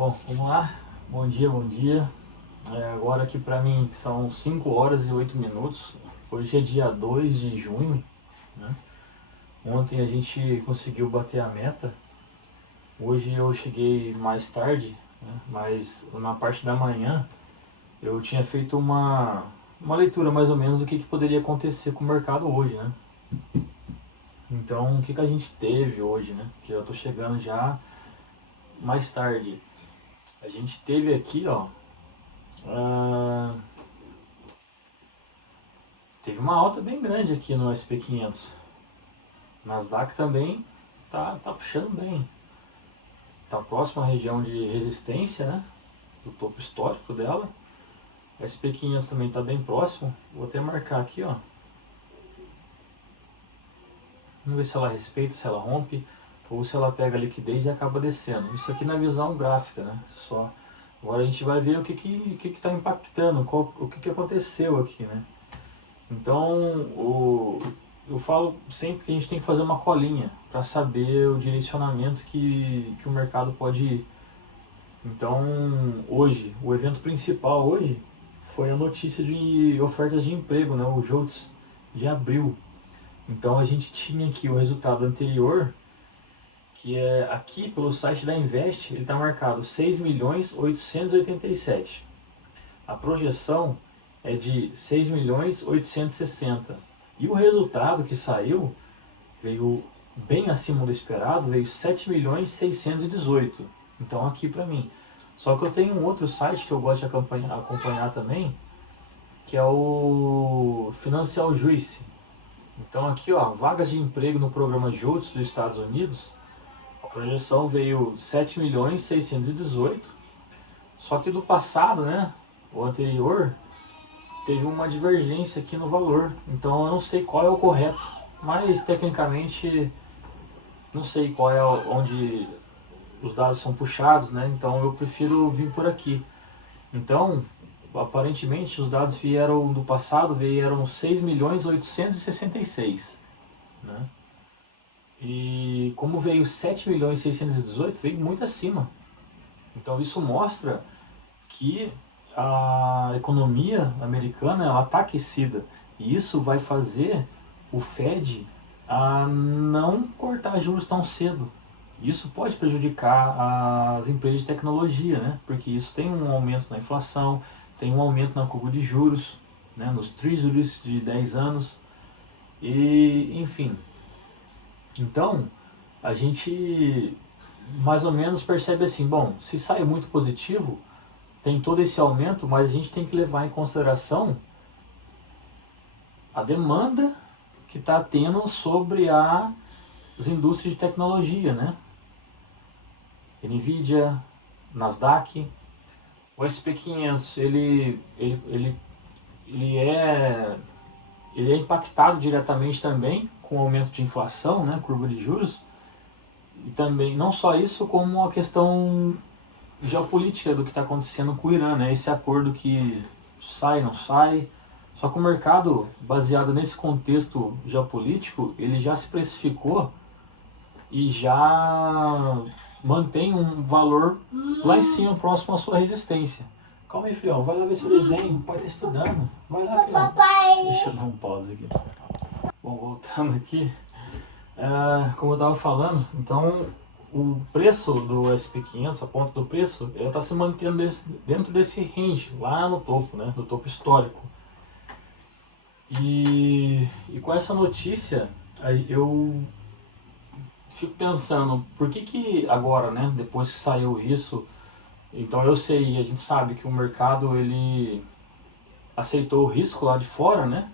Bom, vamos lá. Bom dia, bom dia. Agora aqui pra mim são 5 horas e 8 minutos. Hoje é dia 2 de junho, né? Ontem a gente conseguiu bater a meta. Hoje eu cheguei mais tarde, né? Mas na parte da manhã eu tinha feito uma leitura mais ou menos do que poderia acontecer com o mercado hoje, né? Então, o que a gente teve hoje, né? Que eu tô chegando já mais tarde. A gente teve aqui, ó, ah, teve uma alta bem grande aqui no SP500. Nasdaq também tá puxando bem. Tá próximo à região de resistência, né? Do topo histórico dela. O SP500 também está bem próximo. Vou até marcar aqui, ó. Vamos ver se ela respeita, se ela rompe, ou se ela pega a liquidez e acaba descendo. Isso aqui na visão gráfica, né? Só. Agora a gente vai ver o que está impactando, o que aconteceu aqui, né? Então, eu falo sempre que a gente tem que fazer uma colinha para saber o direcionamento que o mercado pode ir. Então, hoje, o evento principal hoje foi a notícia de ofertas de emprego, né? O JOLTS de abril. Então, a gente tinha aqui o resultado anterior, que é aqui pelo site da Invest, ele está marcado 6.887. A projeção é de 6.860. E o resultado que saiu veio bem acima do esperado, veio 7.618. Então aqui para mim. Só que eu tenho um outro site que eu gosto de acompanhar também, que é o Financial Juice. Então aqui, ó, vagas de emprego no programa JOLTS dos Estados Unidos, a projeção veio 7.618. Só que do passado, né, o anterior, teve uma divergência aqui no valor. Então eu não sei qual é o correto, mas tecnicamente não sei qual é onde os dados são puxados, né? Então eu prefiro vir por aqui. Então, aparentemente os dados vieram do passado, vieram 6.866, né? E como veio 7.618, veio muito acima. Então isso mostra que a economia americana ela está aquecida e isso vai fazer o Fed a não cortar juros tão cedo. Isso pode prejudicar as empresas de tecnologia, né? Porque isso tem um aumento na inflação, tem um aumento na curva de juros, né? Nos treasuries de 10 anos e enfim. Então a gente mais ou menos percebe assim, bom, se sai muito positivo, tem todo esse aumento, mas a gente tem que levar em consideração a demanda que está tendo sobre as indústrias de tecnologia, né? Nvidia, Nasdaq, o SP500, ele é impactado diretamente também com o aumento de inflação, né, curva de juros, e também não só isso, como a questão geopolítica do que está acontecendo com o Irã, né? Esse acordo que sai, não sai. Só que o mercado, baseado nesse contexto geopolítico, ele já se precificou e já mantém um valor lá em cima, próximo à sua resistência. Calma aí, filhão, vai lá ver seu desenho, o pai está estudando. Vai lá, filhão. Papai. Deixa eu dar um pause aqui. Bom, voltando aqui, como eu estava falando, então o preço do SP500, a ponta do preço, ela está se mantendo dentro desse range, lá no topo, né, no topo histórico. E com essa notícia, eu fico pensando, por que agora, né, depois que saiu isso, então eu sei, a gente sabe que o mercado, ele aceitou o risco lá de fora, né,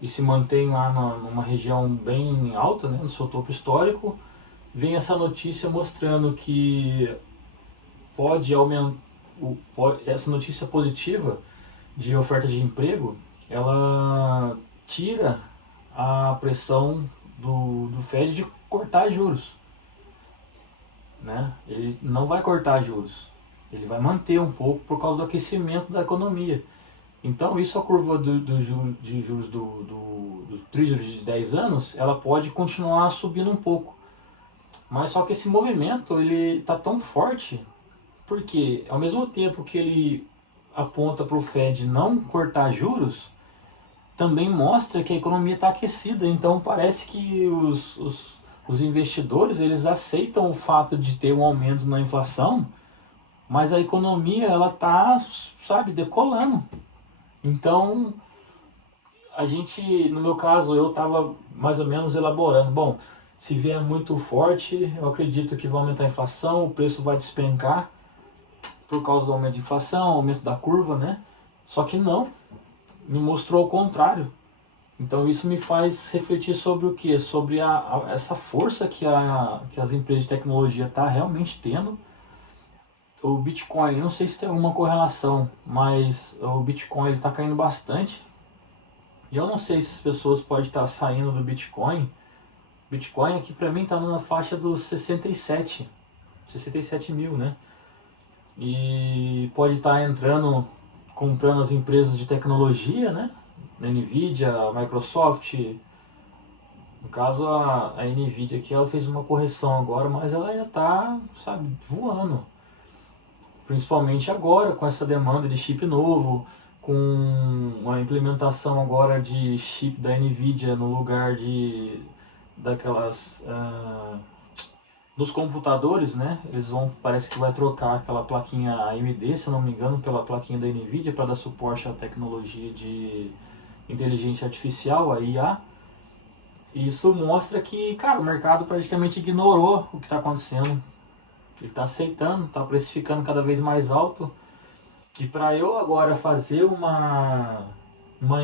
e se mantém lá numa região bem alta, né, no seu topo histórico. Vem essa notícia mostrando que pode aumentar, essa notícia positiva de oferta de emprego, ela tira a pressão do Fed de cortar juros, né? Ele não vai cortar juros, ele vai manter um pouco por causa do aquecimento da economia. Então isso, a curva de juros do Treasury de 10 anos, ela pode continuar subindo um pouco. Mas só que esse movimento, ele tá tão forte Porque ao mesmo tempo que ele aponta para o Fed não cortar juros, também mostra que a economia está aquecida. Então parece que os investidores eles aceitam o fato de ter um aumento na inflação, mas a economia ela está, sabe, decolando. Então a gente, no meu caso, eu estava mais ou menos elaborando. Bom, se vier muito forte, eu acredito que vai aumentar a inflação, o preço vai despencar por causa do aumento de inflação, aumento da curva, né? Só que não, me mostrou o contrário. Então isso me faz refletir sobre o que? Sobre essa força que as empresas de tecnologia estão realmente tendo. O Bitcoin, eu não sei se tem alguma correlação, mas o Bitcoin está caindo bastante. E eu não sei se as pessoas podem estar saindo do Bitcoin. Bitcoin aqui para mim está na faixa dos 67 mil, né? E pode estar entrando, comprando as empresas de tecnologia, né? Nvidia, Microsoft. No caso a Nvidia aqui ela fez uma correção agora, mas ela ainda está, sabe, voando. Principalmente agora com essa demanda de chip novo, com a implementação agora de chip da Nvidia no lugar daquelas dos computadores, né? Eles vão, parece que vai trocar aquela plaquinha AMD, se eu não me engano, pela plaquinha da Nvidia para dar suporte à tecnologia de inteligência artificial, a IA. E isso mostra que, cara, o mercado praticamente ignorou o que está acontecendo. Ele está aceitando, está precificando cada vez mais alto. E para eu agora fazer uma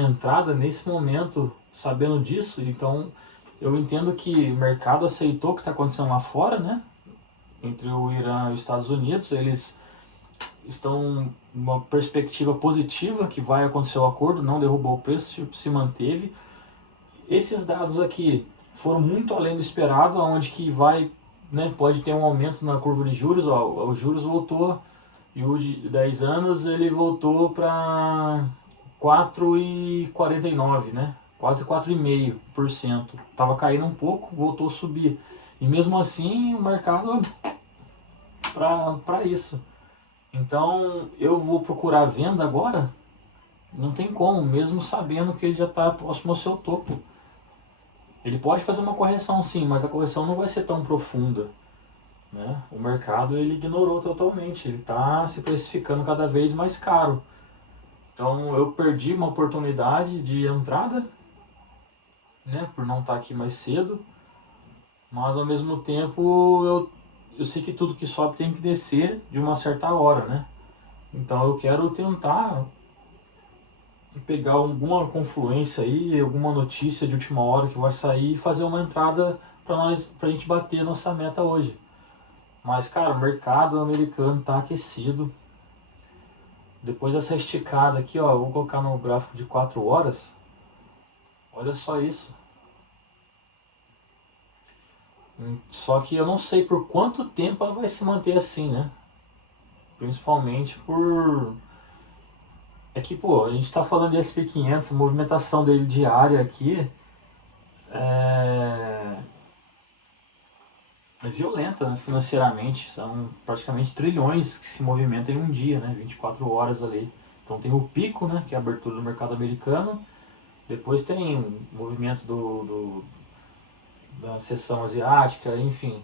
entrada nesse momento, sabendo disso, então eu entendo que o mercado aceitou o que está acontecendo lá fora, né? Entre o Irã e os Estados Unidos, eles estão uma perspectiva positiva que vai acontecer o acordo, não derrubou o preço, se manteve. Esses dados aqui foram muito além do esperado, onde que vai, né, pode ter um aumento na curva de juros, ó, os juros voltou, e o de 10 anos ele voltou para 4,49, né? Quase 4,5%. Estava caindo um pouco, voltou a subir. E mesmo assim o mercado para isso. Então eu vou procurar venda agora? Não tem como, mesmo sabendo que ele já está próximo ao seu topo. Ele pode fazer uma correção sim, mas a correção não vai ser tão profunda. Né? O mercado ele ignorou totalmente, ele está se precificando cada vez mais caro. Então eu perdi uma oportunidade de entrada, né, por não estar aqui mais cedo, mas ao mesmo tempo eu sei que tudo que sobe tem que descer de uma certa hora, né? Então eu quero tentar pegar alguma confluência aí, alguma notícia de última hora que vai sair e fazer uma entrada pra gente bater a nossa meta hoje. Mas cara, o mercado americano tá aquecido. Depois dessa esticada aqui, ó, eu vou colocar no gráfico de 4 horas. Olha só isso. Só que eu não sei por quanto tempo ela vai se manter assim, né? Principalmente por... É que, pô, a gente tá falando de SP500, a movimentação dele diária aqui é, é violenta, né, financeiramente. São praticamente trilhões que se movimentam em um dia, né? 24 horas ali. Então tem o pico, né? Que é a abertura do mercado americano. Depois tem o movimento da seção asiática, enfim.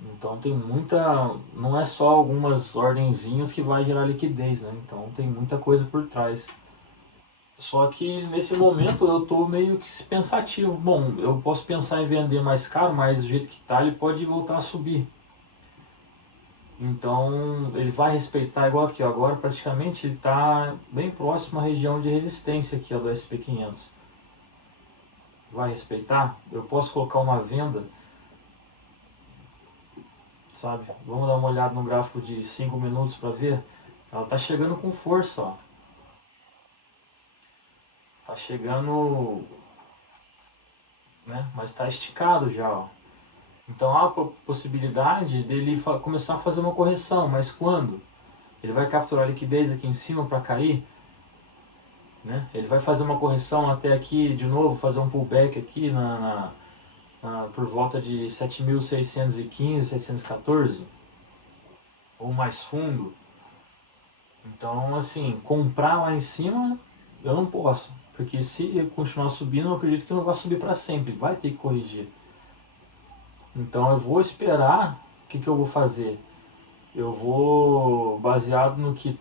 Então tem muita... Não é só algumas ordenzinhas que vai gerar liquidez, né? Então tem muita coisa por trás. Só que nesse momento eu tô meio que pensativo. Bom, eu posso pensar em vender mais caro, mas do jeito que tá ele pode voltar a subir. Então ele vai respeitar igual aqui, ó. Agora praticamente ele está bem próximo à região de resistência aqui, ó, do SP500. Vai respeitar? Eu posso colocar uma venda, sabe? Vamos dar uma olhada no gráfico de 5 minutos para ver. Ela está chegando com força, ó. Tá chegando, né? Mas está esticado já, ó. Então há a possibilidade dele começar a fazer uma correção, mas quando? Ele vai capturar liquidez aqui em cima para cair, né? Ele vai fazer uma correção até aqui de novo, fazer um pullback aqui por volta de 7.615, 614. ou mais fundo. Então, assim, comprar lá em cima eu não posso, porque se continuar subindo, eu acredito que não vai subir para sempre, vai ter que corrigir. Então eu vou esperar, o que eu vou fazer? Eu vou, baseado no que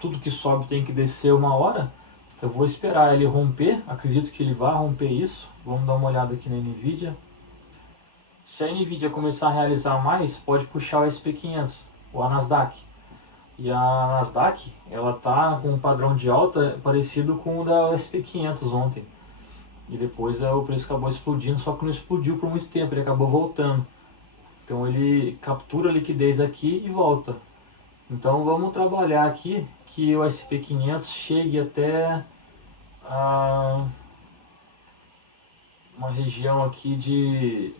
tudo que sobe tem que descer uma hora, eu vou esperar ele romper, acredito que ele vai romper isso. Vamos dar uma olhada aqui na Nvidia. Se a Nvidia começar a realizar mais, pode puxar o SP500 ou a Nasdaq. E a Nasdaq, ela tá com um padrão de alta parecido com o da SP500 ontem. E depois o preço acabou explodindo, só que não explodiu por muito tempo, ele acabou voltando. Então ele captura a liquidez aqui e volta. Então vamos trabalhar aqui que o SP500 chegue até uma região aqui de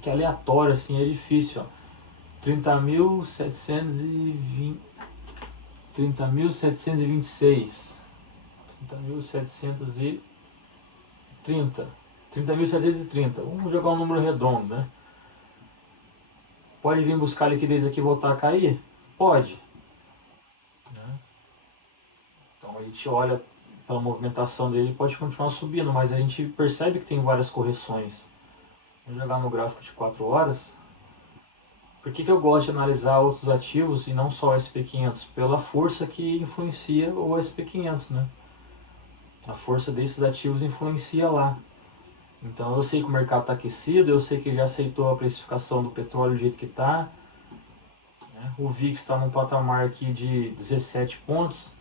que é aleatório, assim, é difícil, ó. 30.720, 30.726, 30.730, 30.730. Vamos jogar um número redondo, né? Pode vir buscar liquidez aqui e voltar a cair? Pode, né? Então a gente olha pela movimentação dele, pode continuar subindo, mas a gente percebe que tem várias correções. Vamos jogar no gráfico de 4 horas. Por que eu gosto de analisar outros ativos e não só o SP500? Pela força que influencia o SP500, né? A força desses ativos influencia lá. Então eu sei que o mercado está aquecido, eu sei que ele já aceitou a precificação do petróleo do jeito que está. Né? O VIX está num patamar aqui de 17 pontos.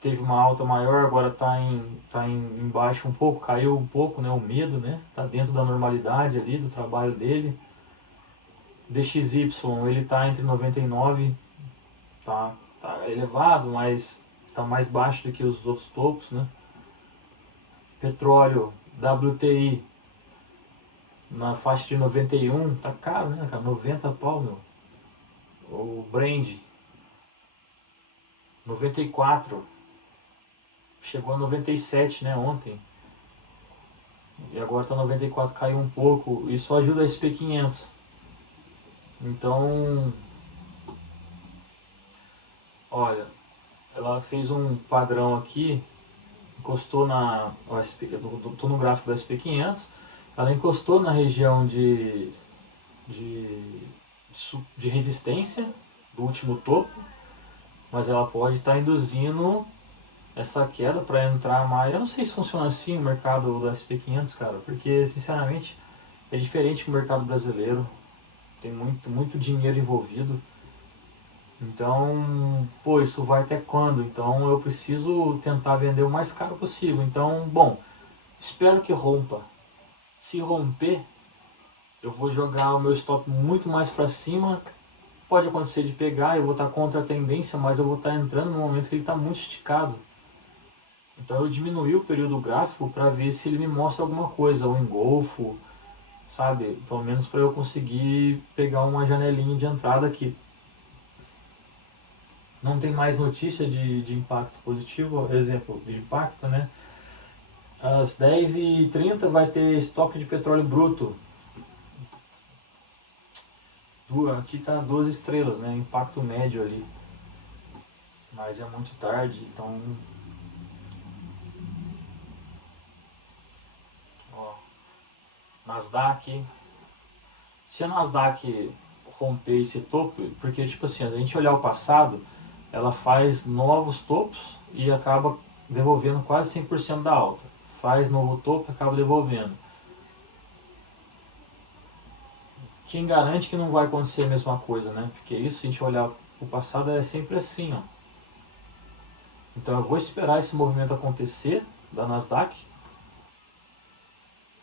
Teve uma alta maior, agora em baixo um pouco, caiu um pouco, né? O medo, né? Está dentro da normalidade ali do trabalho dele. DXY, ele está entre 99, tá elevado, mas está mais baixo do que os outros topos, né? Petróleo, WTI, na faixa de 91, tá caro, né, cara? 90 pau, meu. O Brand, 94, chegou a 97, né, ontem. E agora tá 94, caiu um pouco. Isso ajuda a SP500. Então, olha, ela fez um padrão aqui, encostou na OSP, eu tô no gráfico da SP500, ela encostou na região de, de resistência do último topo, mas ela pode estar induzindo essa queda para entrar mais. Eu não sei se funciona assim o mercado do SP500, cara, porque sinceramente é diferente do mercado brasileiro, tem muito dinheiro envolvido. Então, pô, isso vai até quando? Então eu preciso tentar vender o mais caro possível. Então, bom, espero que rompa. Se romper, eu vou jogar o meu stop muito mais para cima. Pode acontecer de pegar, eu vou estar contra a tendência, mas eu vou estar entrando no momento que ele está muito esticado. Então eu diminuí o período gráfico para ver se ele me mostra alguma coisa, um engolfo, sabe? Pelo menos para eu conseguir pegar uma janelinha de entrada aqui. Não tem mais notícia de impacto positivo, exemplo de impacto, né? Às 10h30 vai ter estoque de petróleo bruto. Aqui tá 12 estrelas, né? Impacto médio ali. Mas é muito tarde, então. Ó, Nasdaq. Se a Nasdaq romper esse topo, porque tipo assim, a gente olhar o passado, ela faz novos topos e acaba devolvendo quase 100% da alta. Faz novo topo e acaba devolvendo. Quem garante que não vai acontecer a mesma coisa, né? Porque isso, se a gente olhar o passado, é sempre assim, ó. Então eu vou esperar esse movimento acontecer da Nasdaq.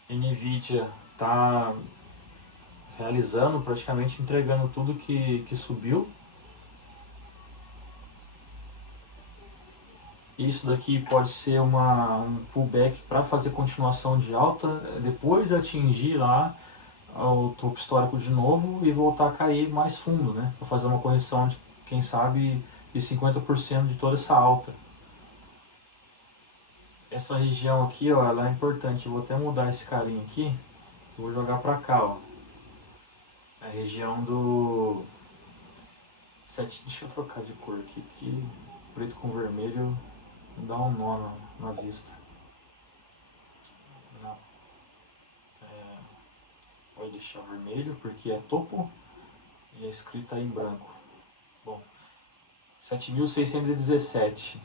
Nvidia está realizando, praticamente entregando tudo que subiu. Isso daqui pode ser um pullback para fazer continuação de alta, depois atingir lá o topo histórico de novo e voltar a cair mais fundo, né? Para fazer uma correção de, quem sabe, de 50% de toda essa alta. essa região aqui, ó, ela é importante. Eu vou até mudar esse carinha aqui. Vou jogar pra cá, ó. A região do... Deixa eu trocar de cor aqui, porque preto com vermelho dá um nó na vista. Não. Vou deixar vermelho, porque é topo e a escrita é em branco. Bom, 7.617.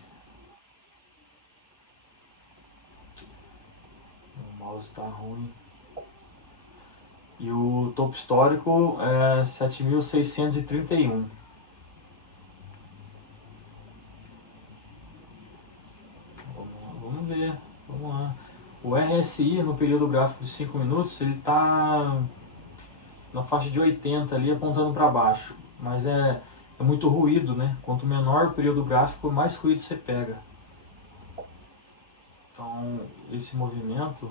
O mouse está ruim. E o topo histórico é 7.631. Vamos ver, vamos lá. O RSI no período gráfico de 5 minutos, ele está na faixa de 80 ali, apontando para baixo. Mas é muito ruído, né? Quanto menor o período gráfico, mais ruído você pega. Então, esse movimento,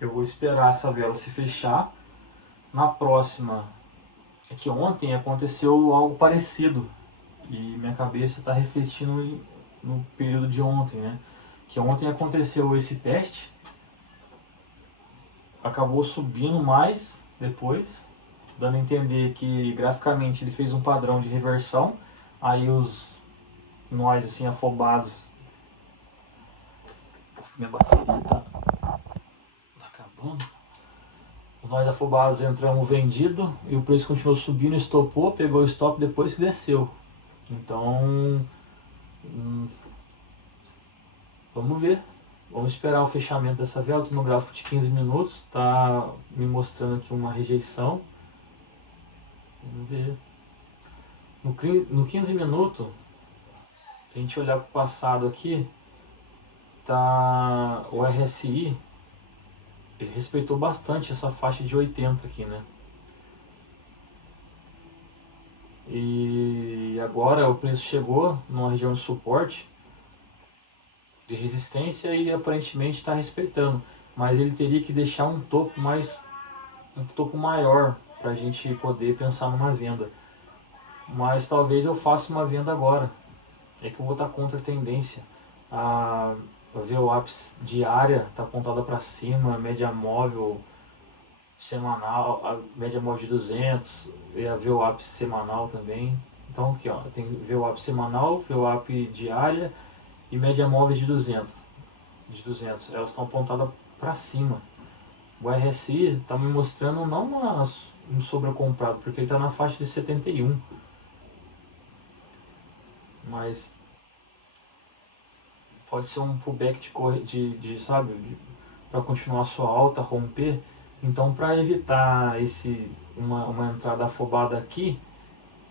eu vou esperar essa vela se fechar. Na próxima, é que ontem aconteceu algo parecido. E minha cabeça está refletindo no período de ontem, né? Que ontem aconteceu esse teste, acabou subindo mais depois, dando a entender que graficamente ele fez um padrão de reversão. Aí nós assim afobados, minha bateria tá acabando. Nós afobados entramos vendido e o preço continuou subindo, estopou, pegou o stop depois que desceu. Então, vamos ver. Vamos esperar o fechamento dessa vela. Estou no gráfico de 15 minutos. Está me mostrando aqui uma rejeição. Vamos ver. No 15 minutos, se a gente olhar para o passado aqui, tá o RSI, ele respeitou bastante essa faixa de 80 aqui, né? E agora o preço chegou numa região de suporte, de resistência, e aparentemente está respeitando, mas ele teria que deixar um topo maior para a gente poder pensar numa venda. Mas talvez eu faça uma venda agora. É que eu vou estar contra a tendência. A VWAP diária está apontada para cima, a média móvel semanal, a média móvel de 200 e a VWAP semanal também. Então aqui, ó, tem VWAP semanal, VWAP diária e média móvel de 200. Elas estão apontadas para cima. O RSI está me mostrando não um sobrecomprado, porque ele está na faixa de 71. Mas pode ser um pullback para continuar a sua alta, romper. Então, para evitar uma entrada afobada aqui,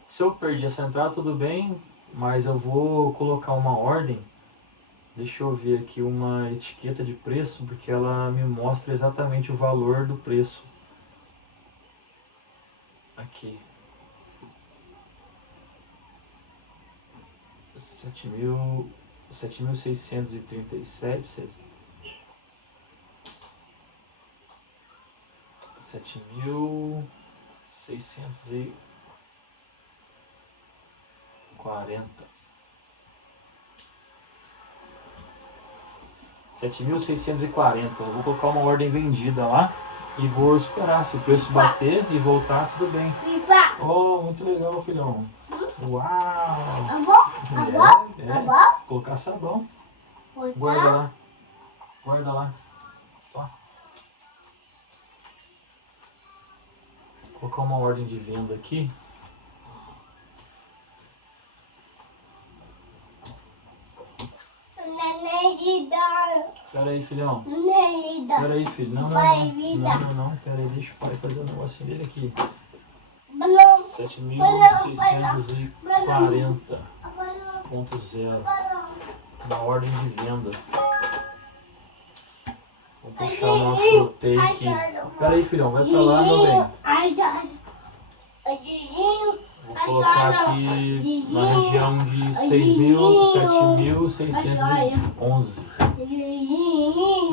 se eu perder essa entrada, tudo bem, mas eu vou colocar uma ordem. Deixa eu ver aqui uma etiqueta de preço, porque ela me mostra exatamente o valor do preço. Aqui. 7.637, 7.640. 7.640. Eu vou colocar uma ordem vendida lá e vou esperar. Se o preço bater e voltar, tudo bem. Oh, muito legal, filhão. Uau! Colocar sabão. Guarda lá. Guarda lá. Ó. Colocar uma ordem de venda aqui. Pera aí, filhão. Pera aí, filho. Não. Pera aí, deixa o pai fazer um negócio dele aqui. 7.640.0. Na ordem de venda. Vamos puxar o nosso take. Pera aí, filhão. Vai pra lá, meu bem. Vou colocar aqui na região de 7.611.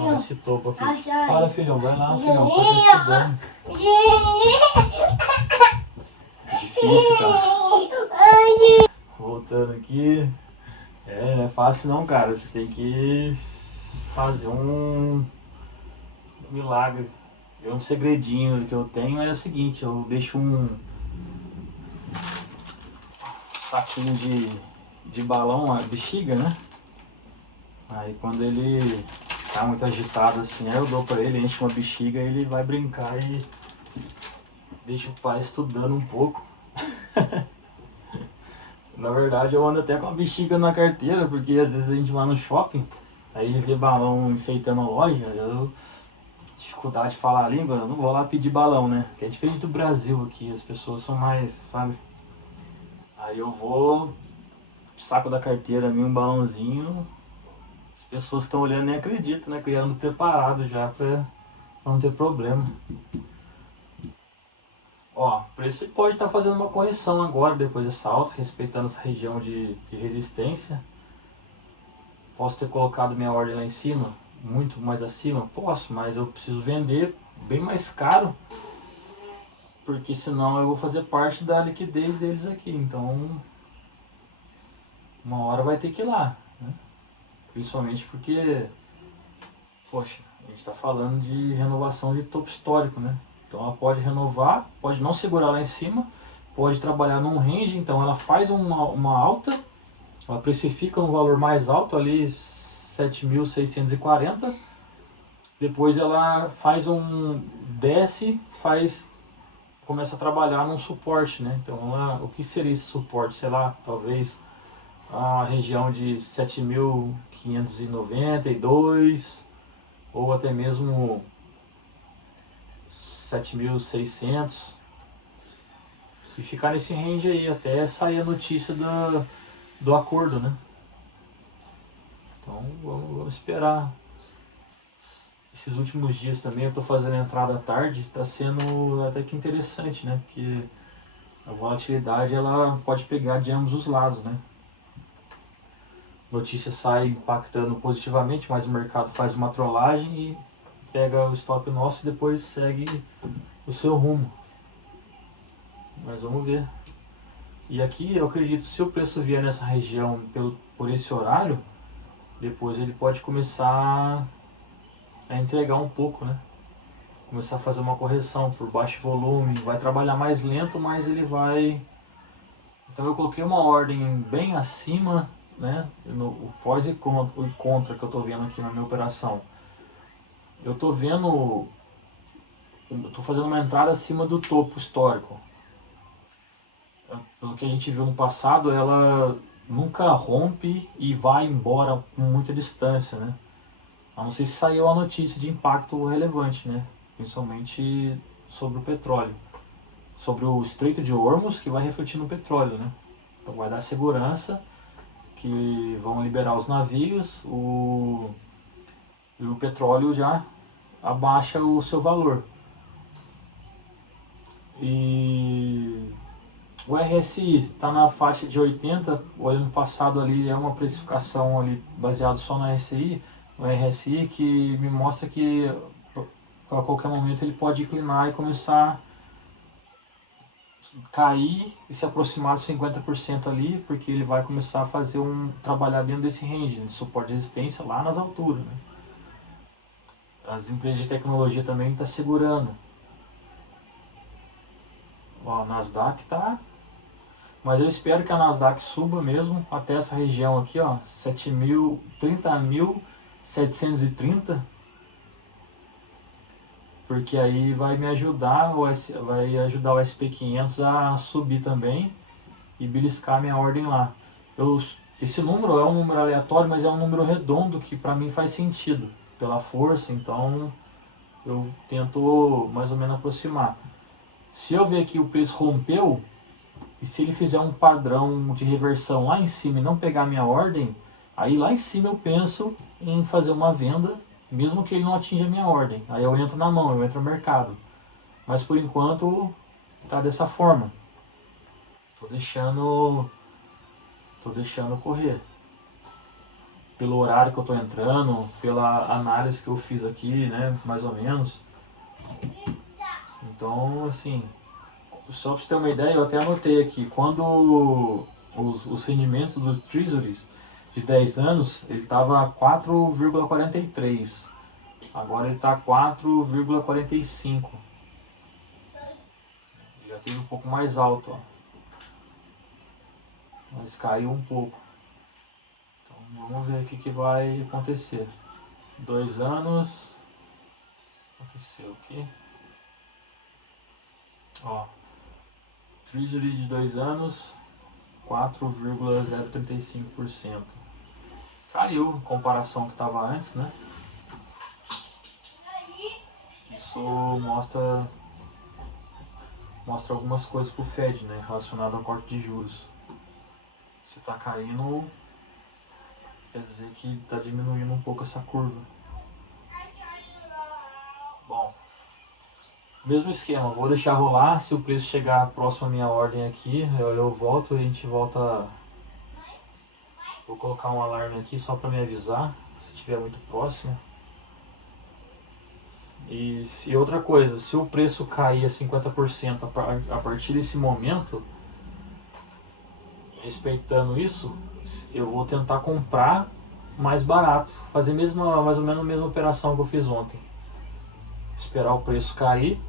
Olha esse topo aqui. Para, filhão, vai lá, filhão. Tá estudando. Difícil, cara. Voltando aqui. Não é fácil não, cara. Você tem que fazer um milagre. Um segredinho que eu tenho é o seguinte, eu deixo um saquinho de balão, uma bexiga, né? Aí quando ele tá muito agitado assim, aí eu dou pra ele, enche uma bexiga e ele vai brincar e deixa o pai estudando um pouco. Na verdade eu ando até com a bexiga na carteira, porque às vezes a gente vai no shopping, aí ele vê balão enfeitando a loja, eu dificuldade de falar a língua, eu não vou lá pedir balão, né? Que é diferente do Brasil aqui, as pessoas são mais, sabe? Aí eu vou, saco da carteira, um balãozinho, as pessoas estão olhando e nem acreditam, né? Que eu já ando preparado já pra não ter problema. Ó, o preço pode estar fazendo uma correção agora, depois dessa alta, respeitando essa região de resistência. Posso ter colocado minha ordem lá em cima, muito mais acima? Posso, mas eu preciso vender bem mais caro, porque senão eu vou fazer parte da liquidez deles aqui. Então, uma hora vai ter que ir lá, né? Principalmente porque, poxa, a gente está falando de renovação de topo histórico, né? Então ela pode renovar, pode não segurar lá em cima, pode trabalhar num range, então ela faz uma alta, ela precifica um valor mais alto ali, 7.640, depois ela faz desce, começa a trabalhar num suporte, né? Então o que seria esse suporte? Sei lá, talvez a região de 7.592 ou até mesmo 7.600, e ficar nesse range aí até sair a notícia do acordo, né? Então vamos esperar. Esses últimos dias também eu estou fazendo a entrada à tarde, está sendo até que interessante, né? Porque a volatilidade ela pode pegar de ambos os lados, né? Notícia sai impactando positivamente, mas o mercado faz uma trollagem e pega o stop nosso e depois segue o seu rumo. Mas vamos ver. E aqui eu acredito, se o preço vier nessa região por esse horário, depois ele pode começar a entregar um pouco, né? Começar a fazer uma correção por baixo volume, vai trabalhar mais lento, mas ele vai... Então eu coloquei uma ordem bem acima, né? O pós e contra que eu estou vendo aqui na minha operação. Eu estou vendo, estou fazendo uma entrada acima do topo histórico. Pelo que a gente viu no passado, ela nunca rompe e vai embora com muita distância, né? A não ser se saiu a notícia de impacto relevante, né? Principalmente sobre o petróleo. Sobre o Estreito de Hormuz, que vai refletir no petróleo, né? Então vai dar segurança, que vão liberar os navios, e o petróleo já abaixa o seu valor. E o RSI está na faixa de 80, o ano passado ali é uma precificação ali baseado só no RSI, o RSI que me mostra que a qualquer momento ele pode inclinar e começar a cair e se aproximar de 50% ali, porque ele vai começar a fazer trabalhar dentro desse range de suporte de resistência lá nas alturas, né? As empresas de tecnologia também estão segurando. Ó, a Nasdaq tá, mas eu espero que a Nasdaq suba mesmo até essa região aqui, ó, 30.730, porque aí vai me ajudar, vai ajudar o SP500 a subir também e beliscar minha ordem lá. Esse número é um número aleatório, mas é um número redondo que para mim faz sentido pela força, então eu tento mais ou menos aproximar. Se eu ver que o preço rompeu, e se ele fizer um padrão de reversão lá em cima e não pegar minha ordem, aí lá em cima eu penso em fazer uma venda, mesmo que ele não atinja a minha ordem. Aí eu entro na mão, eu entro no mercado. Mas por enquanto tá dessa forma. Tô deixando correr. Pelo horário que eu tô entrando, pela análise que eu fiz aqui, né, mais ou menos. Então, assim, só para você ter uma ideia, eu até anotei aqui, quando os rendimentos dos treasuries, de 10 anos, ele estava 4,43. Agora ele está 4,45. Já teve um pouco mais alto, ó. Mas caiu um pouco. Então vamos ver o que vai acontecer. 2 anos. Aconteceu aqui. Ó. Treasury de 2 anos. 4,035%. Caiu em comparação ao que estava antes, né? Isso mostra algumas coisas para o Fed, né? Relacionado ao corte de juros. Se está caindo, quer dizer que está diminuindo um pouco essa curva. Bom, mesmo esquema, vou deixar rolar. Se o preço chegar próximo à minha ordem aqui, eu volto e a gente volta. Vou colocar um alarme aqui só para me avisar, se estiver muito próximo. E outra coisa, se o preço cair a 50% a partir desse momento, respeitando isso, eu vou tentar comprar mais barato, fazer mais ou menos a mesma operação que eu fiz ontem. Esperar o preço cair,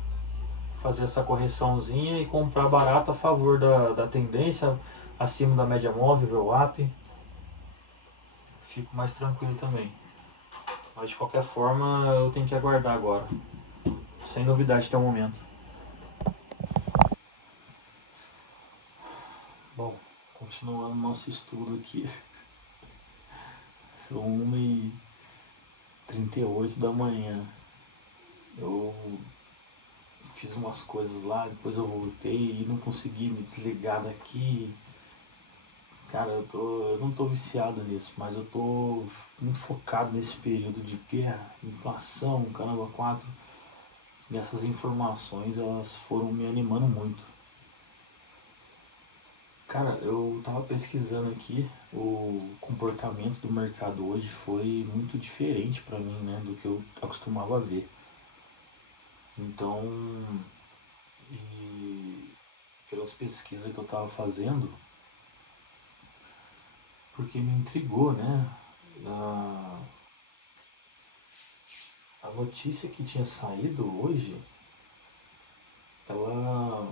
fazer essa correçãozinha e comprar barato a favor da tendência, acima da média móvel, VWAP. Fico mais tranquilo também. Mas de qualquer forma eu tenho que aguardar agora. Sem novidade até o momento. Bom, continuando nosso estudo aqui. São 1h38 da manhã. Eu fiz umas coisas lá, depois eu voltei e não consegui me desligar daqui. Cara, eu não tô viciado nisso, mas eu tô muito focado nesse período de guerra, inflação, caramba, 4. E essas informações, elas foram me animando muito. Cara, eu tava pesquisando aqui, o comportamento do mercado hoje foi muito diferente pra mim, né, do que eu acostumava ver. Então, e pelas pesquisas que eu tava fazendo, porque me intrigou, né, a notícia que tinha saído hoje, ela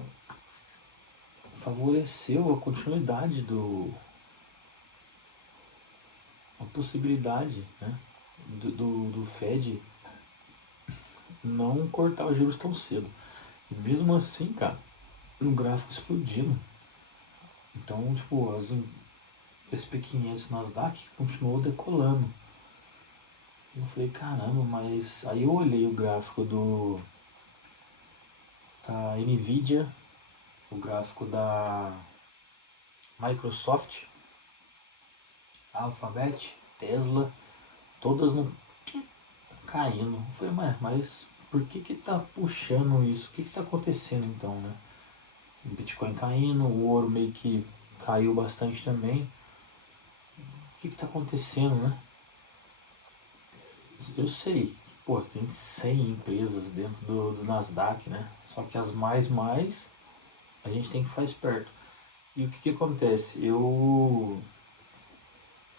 favoreceu a continuidade a possibilidade, né, do Fed não cortar os juros tão cedo. E mesmo assim, cara, o gráfico explodindo. Então, tipo, as SP500 Nasdaq continuou decolando. Eu falei, caramba, mas aí eu olhei o gráfico da Nvidia, o gráfico da Microsoft, Alphabet, Tesla, todas no caindo. Eu falei, mas por que tá puxando isso? O que tá acontecendo então, né? O Bitcoin caindo, o ouro meio que caiu bastante também. O que tá acontecendo, né? Eu sei que, pô, tem 100 empresas dentro do Nasdaq, né? Só que as mais a gente tem que ficar esperto. E o que acontece? Eu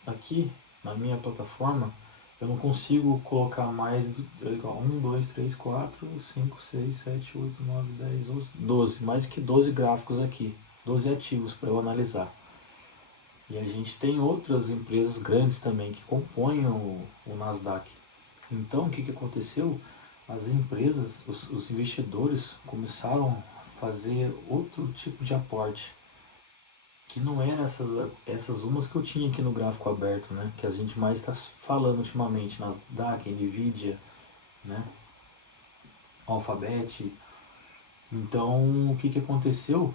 aqui na minha plataforma eu não consigo colocar mais do 1, 2, 3, 4, 5, 6, 7, 8, 9, 10, 11, 12, mais que 12 gráficos aqui, 12 ativos para eu analisar. E a gente tem outras empresas grandes também que compõem o Nasdaq. Então o que aconteceu? As empresas, os investidores começaram a fazer outro tipo de aporte, que não eram essas umas que eu tinha aqui no gráfico aberto, né? Que a gente mais está falando ultimamente, Nasdaq, Nvidia, né? Alphabet. Então o que aconteceu?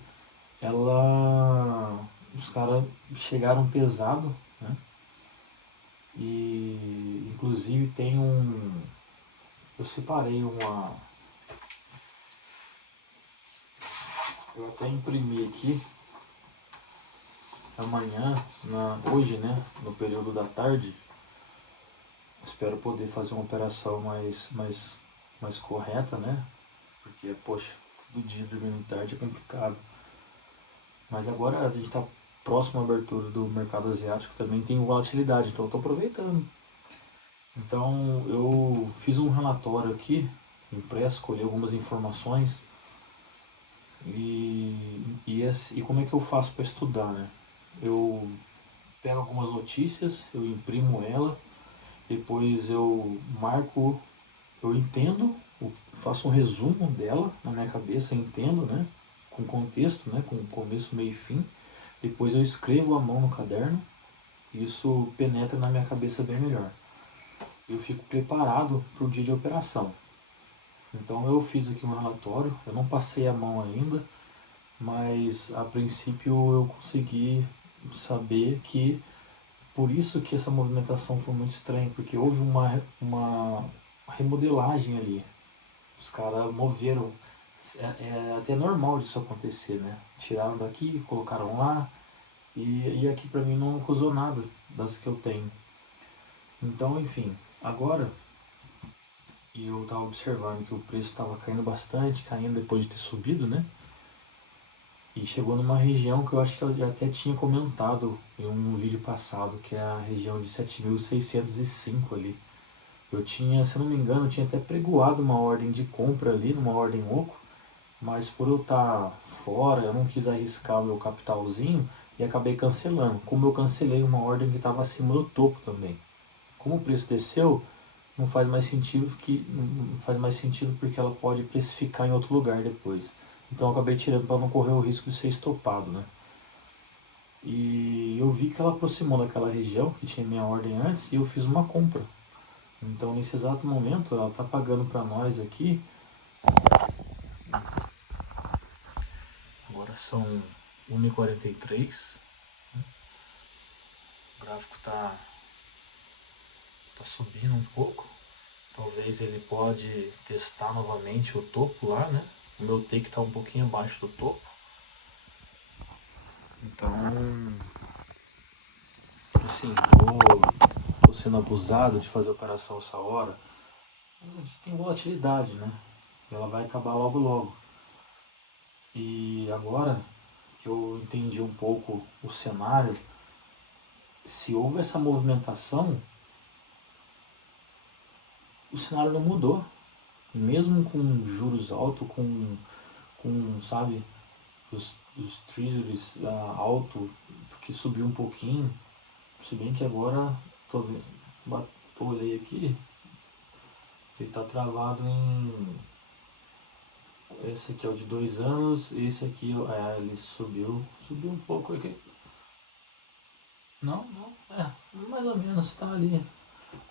Os caras chegaram pesado, né? E inclusive eu separei eu até imprimi aqui amanhã, hoje, né, no período da tarde, espero poder fazer uma operação mais correta, né, porque, poxa, todo dia dormindo tarde é complicado. Mas agora a gente está próxima abertura do mercado asiático também tem volatilidade, então eu estou aproveitando. Então eu fiz um relatório aqui, impresso, colhi algumas informações e como é que eu faço para estudar, né? Eu pego algumas notícias, eu imprimo ela, depois eu marco, eu entendo, eu faço um resumo dela na minha cabeça, entendo, né? Com contexto, né? Com começo, meio e fim. Depois eu escrevo à mão no caderno, e isso penetra na minha cabeça bem melhor. Eu fico preparado para o dia de operação. Então eu fiz aqui um relatório, eu não passei a mão ainda, mas a princípio eu consegui saber que por isso que essa movimentação foi muito estranha, porque houve uma remodelagem ali. Os caras moveram. É até normal disso acontecer, né? Tiraram daqui, colocaram lá, e aqui pra mim não acusou nada das que eu tenho. Então, enfim, agora eu estava observando que o preço estava caindo bastante, caindo depois de ter subido, né? E chegou numa região que eu acho que eu já até tinha comentado em um vídeo passado, que é a região de 7.605 ali. Eu tinha, se eu não me engano, eu tinha até pregoado uma ordem de compra ali, numa ordem oco, mas por eu estar fora, eu não quis arriscar o meu capitalzinho e acabei cancelando. Como eu cancelei uma ordem que estava acima do topo também. Como o preço desceu, não faz mais sentido porque ela pode precificar em outro lugar depois. Então eu acabei tirando para não correr o risco de ser estopado, né? E eu vi que ela aproximou daquela região que tinha minha ordem antes e eu fiz uma compra. Então nesse exato momento ela está pagando para nós aqui. Agora são 1h43. O gráfico está subindo um pouco. Talvez ele pode testar novamente o topo lá, né? O meu take está um pouquinho abaixo do topo. Então, assim, tô sendo abusado de fazer operação essa hora. Tem volatilidade, né? Ela vai acabar logo logo. E agora que eu entendi um pouco o cenário, se houve essa movimentação, o cenário não mudou. Mesmo com juros altos, sabe, os treasuries alto, porque subiu um pouquinho, se bem que agora, olhei aqui, ele está travado em, esse aqui é o de 2 anos, esse aqui, ele subiu um pouco aqui, não, mais ou menos, está ali,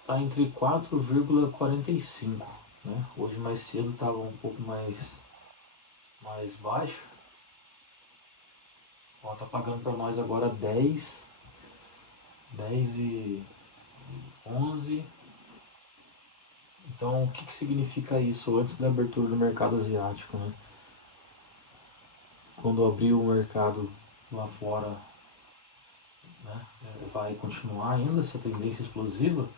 está entre 4,45, né, hoje mais cedo estava um pouco mais baixo. Ó, tá pagando para nós agora 10 e 11. Então, o que significa isso antes da abertura do mercado asiático, né? Quando abrir o mercado lá fora, né, vai continuar ainda essa tendência explosiva,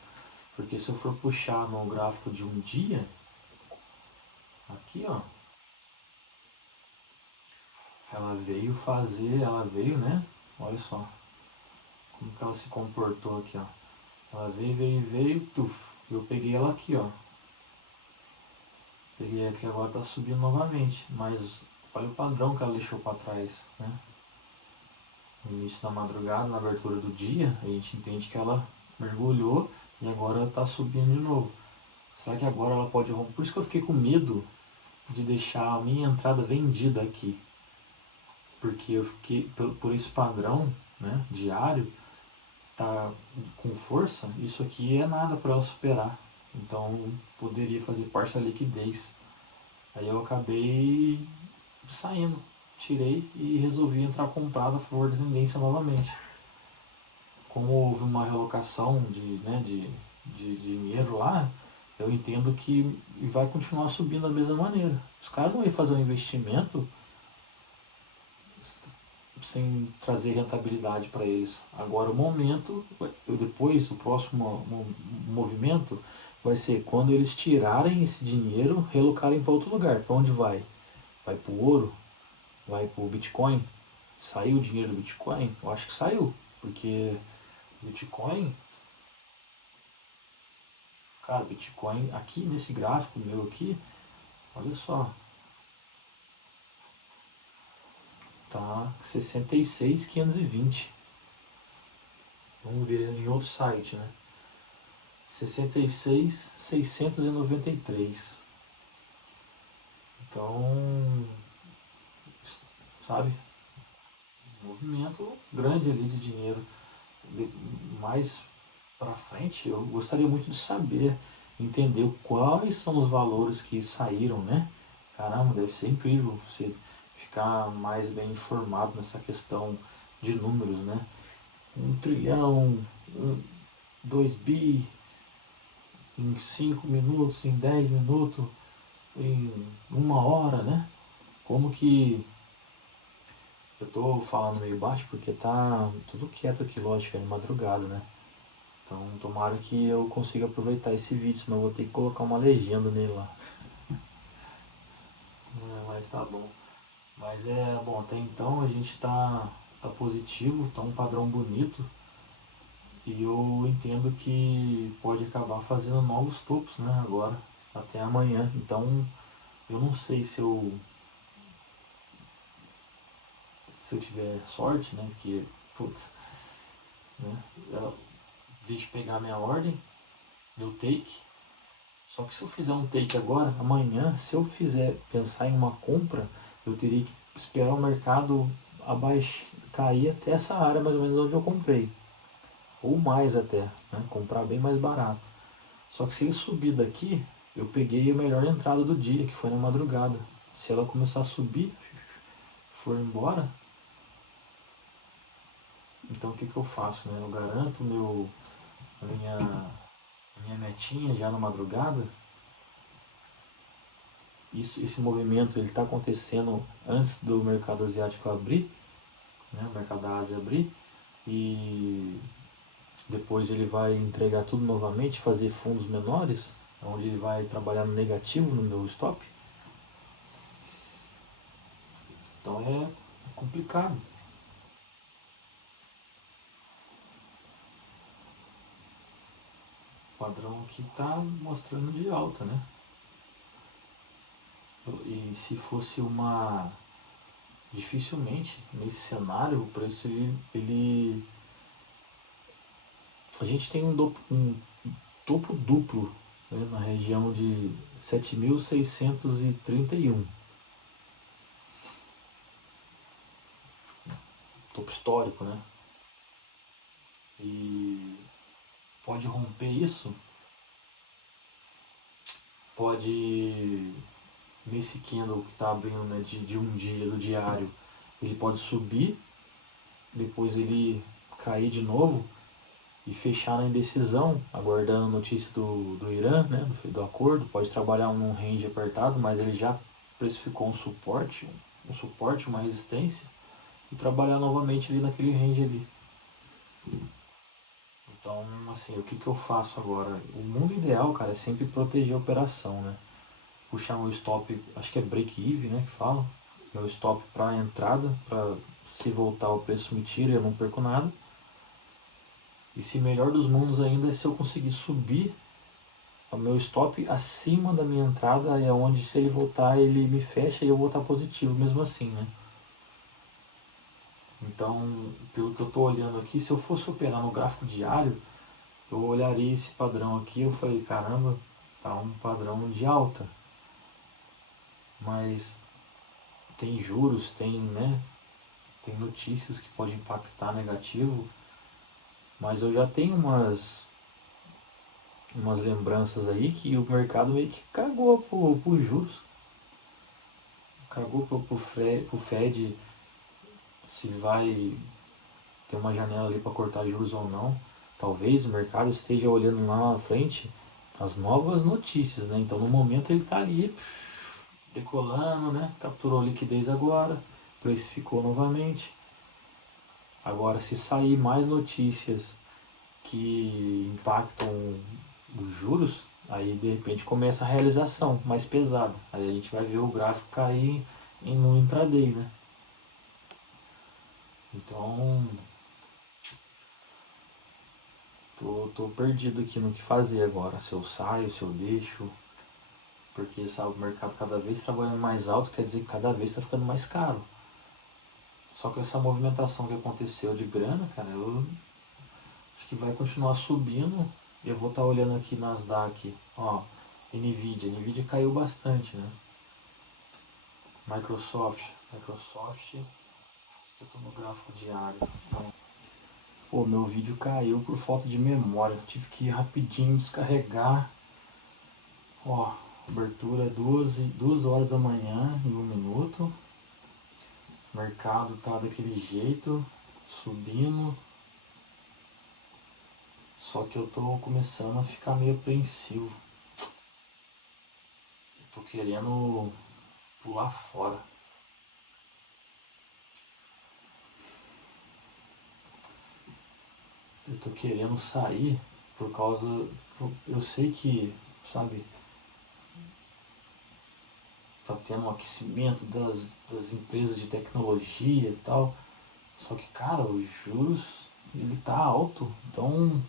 porque se eu for puxar no gráfico de um dia, aqui, ó, ela veio, né? Olha só como que ela se comportou aqui, ó. Ela veio, tuf. Eu peguei ela aqui, ó. Peguei aqui, agora tá subindo novamente, mas olha o padrão que ela deixou para trás, né? No início da madrugada, na abertura do dia, a gente entende que ela mergulhou e agora está subindo de novo. Será que agora ela pode romper? Por isso que eu fiquei com medo de deixar a minha entrada vendida aqui. Porque eu fiquei, por esse padrão, né, diário, tá com força, isso aqui é nada para ela superar. Então poderia fazer parte da liquidez. Aí eu acabei saindo, tirei e resolvi entrar comprado a favor da tendência novamente. Como houve uma relocação de dinheiro lá, eu entendo que vai continuar subindo da mesma maneira. Os caras não iam fazer um investimento sem trazer rentabilidade para eles. Agora o momento, depois o próximo movimento vai ser quando eles tirarem esse dinheiro, relocarem para outro lugar. Para onde vai? Vai para o ouro? Vai para o Bitcoin? Saiu o dinheiro do Bitcoin? Eu acho que saiu, porque Bitcoin, cara, Bitcoin aqui nesse gráfico meu aqui, olha só, tá 66.520. Vamos ver em outro site, né? 66.693. Então, sabe, um movimento grande ali de dinheiro. Mais para frente, eu gostaria muito de saber, entender quais são os valores que saíram, né? Caramba, deve ser incrível você ficar mais bem informado nessa questão de números, né? 1 trilhão, 2 bi, em 5 minutos, em 10 minutos, em 1 hora, né? Como que eu tô falando meio baixo porque tá tudo quieto aqui, lógico, é de madrugada, né? Então tomara que eu consiga aproveitar esse vídeo, senão eu vou ter que colocar uma legenda nele lá. Mas tá bom. Mas é bom, até então a gente tá positivo, tá um padrão bonito. E eu entendo que pode acabar fazendo novos topos, né, agora, até amanhã. Então eu não sei se eu tiver sorte, né, porque, putz, né, deixa eu pegar minha ordem, meu take. Só que se eu fizer um take agora, amanhã, se eu fizer pensar em uma compra, eu teria que esperar o mercado abaixo, cair até essa área mais ou menos onde eu comprei. Ou mais até, né? Comprar bem mais barato. Só que se ele subir daqui, eu peguei a melhor entrada do dia, que foi na madrugada. Se ela começar a subir, for embora, então o que eu faço? Né? Eu garanto a minha metinha já na madrugada. Esse movimento ele está acontecendo antes do mercado asiático abrir, né, o mercado da Ásia abrir, e depois ele vai entregar tudo novamente, fazer fundos menores, onde ele vai trabalhar no negativo no meu stop. Então é complicado. O padrão aqui está mostrando de alta, né? E se fosse uma... Dificilmente, nesse cenário, o preço a gente tem um topo duplo, né, na região de 7.631. Topo histórico, né? E pode romper isso, pode, nesse candle que está abrindo, né, de um dia, do diário, ele pode subir, depois ele cair de novo e fechar na indecisão, aguardando a notícia do Irã, né, do acordo. Pode trabalhar num range apertado, mas ele já precificou um suporte, uma resistência, e trabalhar novamente ali naquele range ali. Então, assim, o que eu faço agora? O mundo ideal, cara, é sempre proteger a operação, né? Puxar meu stop, acho que é break-even, né, que fala. Meu stop para entrada, para se voltar o preço me tira e eu não perco nada. E se melhor dos mundos ainda é se eu conseguir subir o meu stop acima da minha entrada, é onde se ele voltar ele me fecha e eu vou estar positivo mesmo assim, né? Então, pelo que eu estou olhando aqui, se eu fosse operar no gráfico diário, eu olharia esse padrão aqui, eu falei, caramba, tá um padrão de alta, mas tem juros, né, tem notícias que podem impactar negativo, mas eu já tenho umas lembranças aí que o mercado meio que cagou por juros, cagou pro Fed se vai ter uma janela ali para cortar juros ou não. Talvez o mercado esteja olhando lá na frente as novas notícias, né? Então no momento ele está ali decolando, né? Capturou liquidez agora, precificou novamente. Agora, se sair mais notícias que impactam os juros, aí de repente começa a realização mais pesada. Aí a gente vai ver o gráfico cair no intraday, né? Então, tô perdido aqui no que fazer agora. Se eu saio, se eu deixo. Porque, sabe, o mercado cada vez trabalhando mais alto, quer dizer que cada vez está ficando mais caro. Só que essa movimentação que aconteceu de grana, cara, eu acho que vai continuar subindo. Eu vou estar olhando aqui Nasdaq, ó, Nvidia caiu bastante, né? Microsoft, acho que eu tô no gráfico diário. Não. Pô, meu vídeo caiu por falta de memória, tive que ir rapidinho descarregar. Ó, abertura 2 horas da manhã em 1 minuto. O mercado tá daquele jeito, subindo. Só que eu tô começando a ficar meio apreensivo. Eu tô querendo pular fora. Eu tô querendo sair por causa. Eu sei que, sabe, tá tendo um aquecimento das empresas de tecnologia e tal. Só que, cara, os juros, ele tá alto. Então,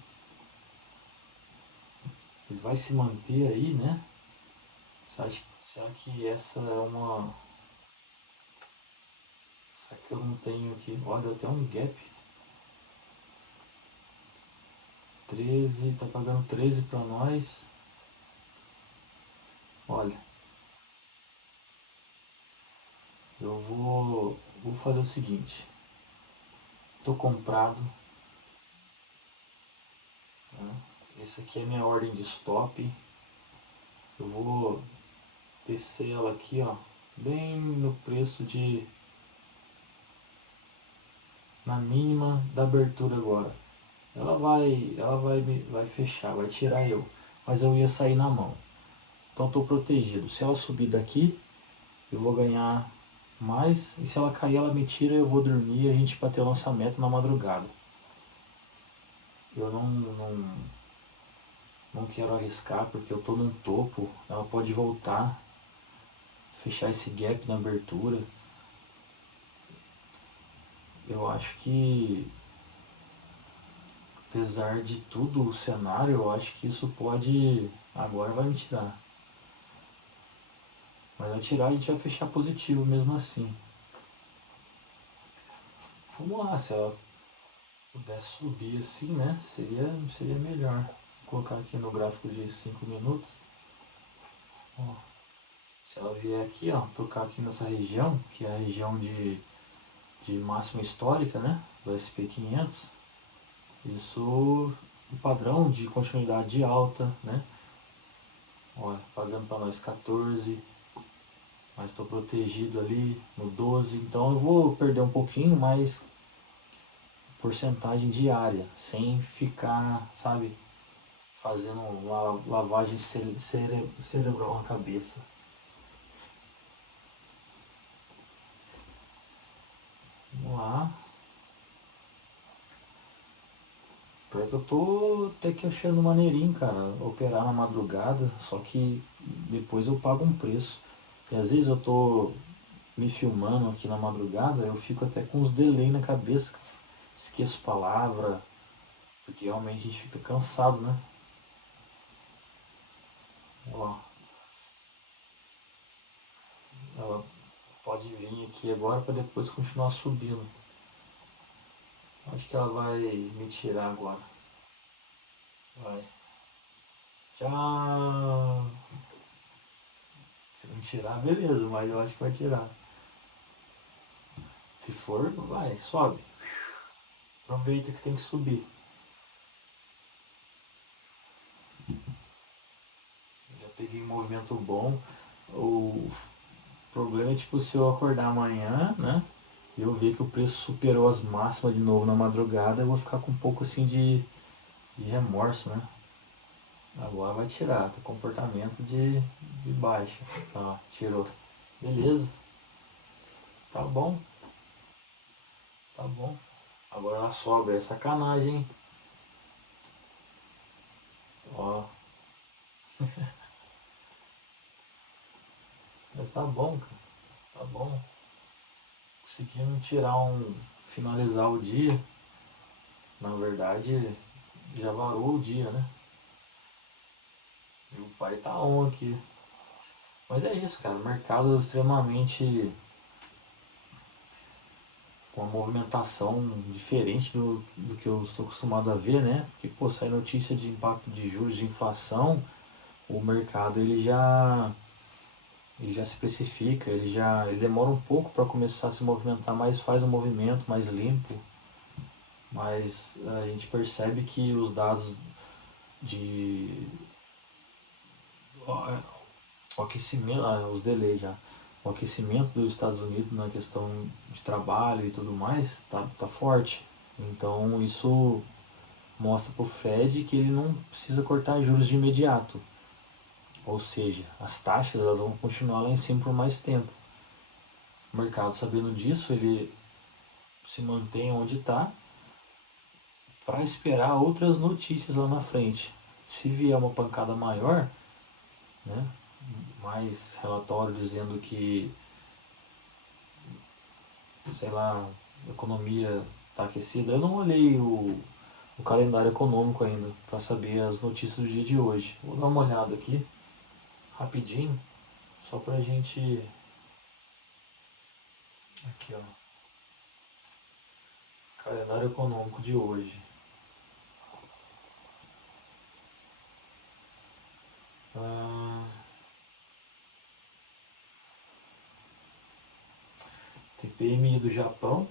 ele vai se manter aí, né? Será que essa é uma. Será que eu não tenho aqui? Olha, até um gap. 13, tá pagando 13 para nós. Olha, vou fazer o seguinte. Tô comprado, né? Essa aqui é a minha ordem de stop. Eu vou descer ela aqui, ó, bem no preço de na mínima da abertura agora. Vai fechar, vai tirar eu, mas eu ia sair na mão. Então estou protegido. Se ela subir daqui, eu vou ganhar mais, e se ela cair, ela me tira, eu vou dormir e a gente bater o lançamento na madrugada. Eu não quero arriscar porque eu tô num topo, ela pode voltar, fechar esse gap na abertura. Eu acho que, apesar de tudo o cenário, eu acho que isso pode. Agora vai me tirar. Mas vai tirar, a gente vai fechar positivo mesmo assim. Vamos lá, se ela puder subir assim, né? Seria melhor. Vou colocar aqui no gráfico de 5 minutos. Ó, se ela vier aqui, ó, tocar aqui nessa região, que é a região de máxima histórica, né? Do SP500. Isso, o padrão de continuidade de alta, né? Olha, pagando para nós 14, mas estou protegido ali no 12, então eu vou perder um pouquinho, mais porcentagem diária, sem ficar, sabe, fazendo uma lavagem cerebral na cabeça. Vamos lá. Pior que eu tô até que achando maneirinho, cara, operar na madrugada, só que depois eu pago um preço. E às vezes eu tô me filmando aqui na madrugada, eu fico até com uns delay na cabeça, esqueço palavra, porque realmente a gente fica cansado, né? Ó, ela pode vir aqui agora para depois continuar subindo. Acho que ela vai me tirar agora. Vai. Tchau! Se não tirar, beleza, mas eu acho que vai tirar. Se for, vai, sobe. Aproveita que tem que subir. Já peguei um movimento bom. O problema é tipo se eu acordar amanhã, né? E eu ver que o preço superou as máximas de novo na madrugada, eu vou ficar com um pouco assim de remorso, né? Agora vai tirar, tem comportamento de baixa. Ó, tirou. Beleza, tá bom, tá bom. Agora ela sobe, é sacanagem, hein? Ó, mas tá bom, cara, tá bom. Conseguimos tirar um. finalizar o dia, na verdade já varou o dia, né? E o pai tá on aqui. Mas é isso, cara. Mercado extremamente com uma movimentação diferente do que eu estou acostumado a ver, né? Porque, pô, sai notícia de impacto de juros, de inflação, o mercado ele já se precifica, ele demora um pouco para começar a se movimentar, mas faz um movimento mais limpo, mas a gente percebe que os dados de o aquecimento, os delays já, o aquecimento dos Estados Unidos na questão de trabalho e tudo mais tá forte. Então isso mostra para o Fed que ele não precisa cortar juros de imediato. Ou seja, as taxas elas vão continuar lá em cima por mais tempo. O mercado, sabendo disso, ele se mantém onde está para esperar outras notícias lá na frente. Se vier uma pancada maior, né, mais relatório dizendo que, sei lá, a economia está aquecida. Eu não olhei o calendário econômico ainda para saber as notícias do dia de hoje. Vou dar uma olhada aqui, rapidinho, só para a gente. Aqui, ó. Calendário econômico de hoje. Ah, tem PMI do Japão,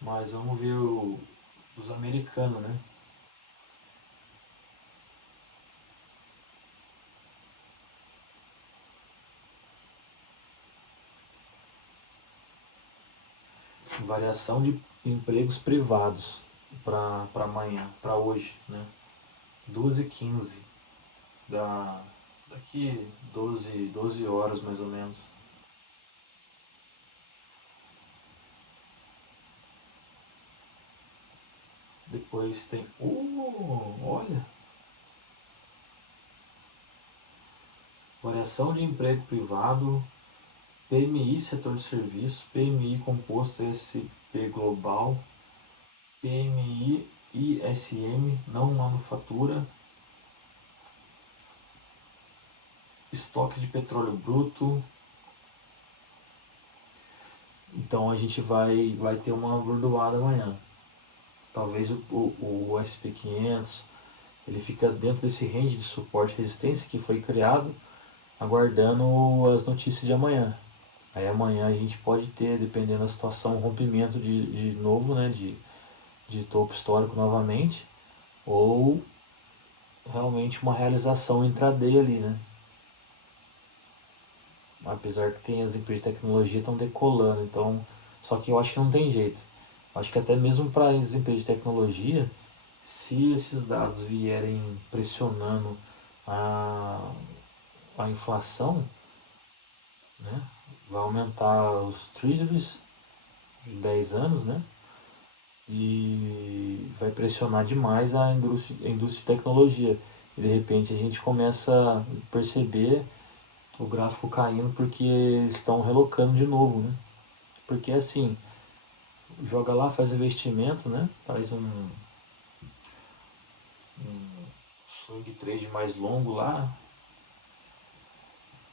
mas vamos ver os americanos, né? Variação de empregos privados para amanhã, para hoje, né? 12h15, daqui 12 horas mais ou menos. Depois tem. Olha! Variação de emprego privado, PMI setor de serviço, PMI composto SP global, PMI ISM não manufatura, estoque de petróleo bruto. Então a gente vai ter uma bordoada amanhã. Talvez o SP500 ele fica dentro desse range de suporte e resistência que foi criado, aguardando as notícias de amanhã. Aí amanhã a gente pode ter, dependendo da situação, um rompimento de novo, né, de topo histórico novamente, ou realmente uma realização intraday ali, né? Apesar que tem as empresas de tecnologia estão decolando, então, só que eu acho que não tem jeito. Acho que até mesmo para as empresas de tecnologia, se esses dados vierem pressionando a, a inflação, né, vai aumentar os treasuries de 10 anos, né, e vai pressionar demais a indústria de tecnologia. E de repente a gente começa a perceber o gráfico caindo porque estão relocando de novo, né? Porque assim, joga lá, faz investimento, né? Faz um swing trade mais longo lá,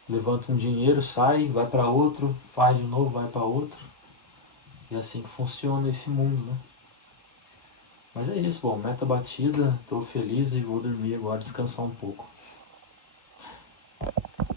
levanta um dinheiro, sai, vai para outro, faz de novo, vai para outro. E é assim que funciona esse mundo, né? Mas é isso, bom, meta batida, tô feliz e vou dormir agora, descansar um pouco.